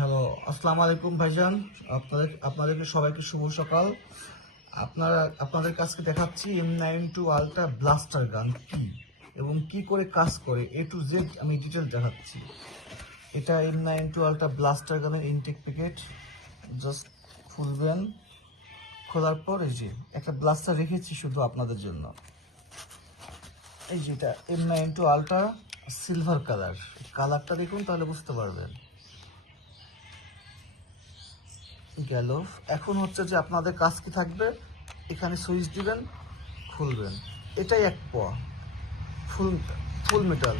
Hello, আসসালামু আলাইকুম ভাইজান। আপনাদের, আপনাদেরকে সবাইকে শুভ সকাল। আপনারা, আপনাদের কাছকে দেখাচ্ছি M nine two ultra blaster gun কি এবং কি করে কাজ করে এ টু জেড আমি ডিটেল দেখাচ্ছি। এটা M nine two ultra blaster গানের ইনটেক প্যাকেট জাস্ট খুলবেন। খোলার পর এই যে, একটা ব্লাস্টার রেখেছি শুধু আপনাদের জন্য। এই যে এটা M nine two ultra silver colour কালারটা দেখুন তাহলে বুঝতে পারবেন। গেল। এখন হচ্ছে যে আপনাদের কাজ কি থাকবে? এখানে সুইচ দিবেন, খুলবেন। এটাই এক পোয়া ফুল ফুল মেটাল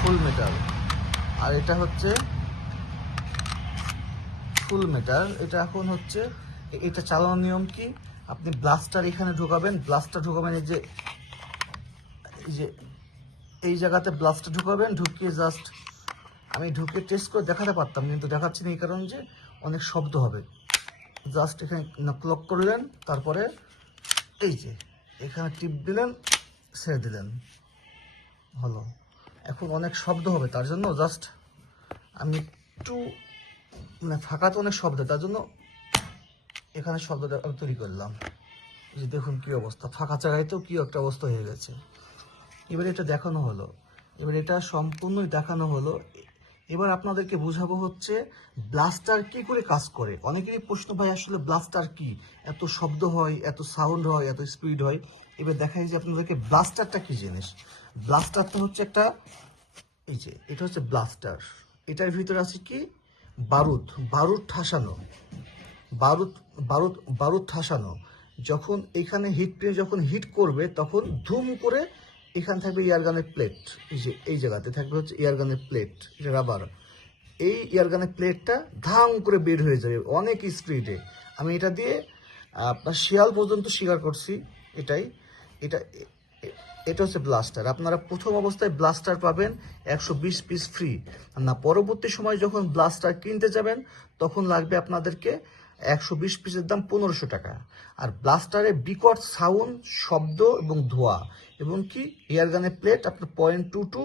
ফুল মেটাল আর এটা হচ্ছে ফুল মেটাল এটা এখন হচ্ছে, এটা চালানোর নিয়ম কি? আপনি ব্লাস্টার এখানে ঢোকাবেন ব্লাস্টার ঢোকাবেন, এই যে এই যে, এই জায়গাতে ব্লাস্টার ঢুকাবেন, ঢুকিয়ে জাস্ট আমি ঢুকে টেস্ট করে দেখাতে পারতাম, কিন্তু দেখাচ্ছি না এই কারণ যে অনেক শব্দ হবে। জাস্ট এখানে ক্লক করলেন তারপরে এই যে, এখানে টিপ দিলেন, ছেড়ে দিলেন। হলো। এখন অনেক শব্দ হবে, তার জন্য জাস্ট আমি একটু মানে ফাঁকাতে অনেক শব্দ, তার জন্য এখানে শব্দটা তৈরি করলাম। যে দেখুন কি অবস্থা, ফাঁকা জায়গায় তো কি একটা অবস্থা হয়ে গেছে। এবার এটা দেখানো হলো। এবার এটা সম্পূর্ণই দেখানো হলো এবার আপনাদেরকে বোঝাবো হচ্ছে ব্লাস্টার কি করে কাজ করে? অনেকেরই প্রশ্ন, ভাই, আসলে ব্লাস্টার কি? এত শব্দ হয়, এত সাউন্ড হয়, এত স্পিড হয়। এবার দেখাই যে আপনাদেরকে ব্লাস্টারটা কি জিনিস? ব্লাস্টারটা হচ্ছে একটা, এই যে, এটা হচ্ছে ব্লাস্টার এটার ভিতরে আছে কি? বারুদ বারুদ ঠাসানো। বারুদ বারুদ বারুদ ঠাসানো। যখন এখানে হিট পেয়ে যখন হিট করবে, তখন ধুম করে এখানে থাকবে ইয়ারগানের প্লেট এই যে, এই জায়গাতে থাকবে হচ্ছে ইয়ারগানের প্লেট এটা রাবার এই ইয়ারগানের প্লেটটা ধাম করে বের হয়ে যাবে অনেক স্পিডে আমি এটা দিয়ে আপনার শিয়াল পর্যন্ত শিকার করছি, এটাই। এটা এটা হচ্ছে ব্লাস্টার আপনারা প্রথম অবস্থায় ব্লাস্টার পাবেন একশো বিশ পিস ফ্রি না, পরবর্তী সময় যখন ব্লাস্টার কিনতে যাবেন, তখন লাগবে আপনাদেরকে একশো বিশ পিসের দাম পনেরোশো টাকা। আর ব্লাস্টারে বিকট সাউন্ড, শব্দ এবং ধোয়া। এবং কি এয়ারগানের প্লেট আপনার পয়েন্ট টু টু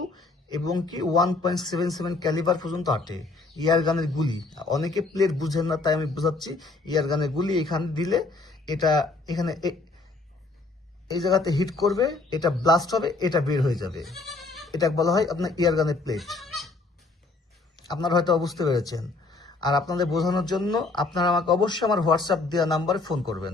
এবং কি one point seven seven calibre পর্যন্ত আটে। এয়ারগানের গুলি। অনেকে প্লেট বুঝেন না, তাই আমি বোঝাচ্ছি এয়ারগানের গুলি এখানে দিলে এটা এখানে এই জায়গাতে হিট করবে, এটা ব্লাস্ট হবে, এটা বের হয়ে যাবে। এটা বলা হয় আপনার ইয়ারগানের প্লেট। আপনারা হয়তো বুঝতে পেরেছেন। আর আপনাদের বোঝানোর জন্য আপনারা আমাকে অবশ্যই আমার হোয়াটসঅ্যাপ দেওয়া নাম্বারে ফোন করবেন।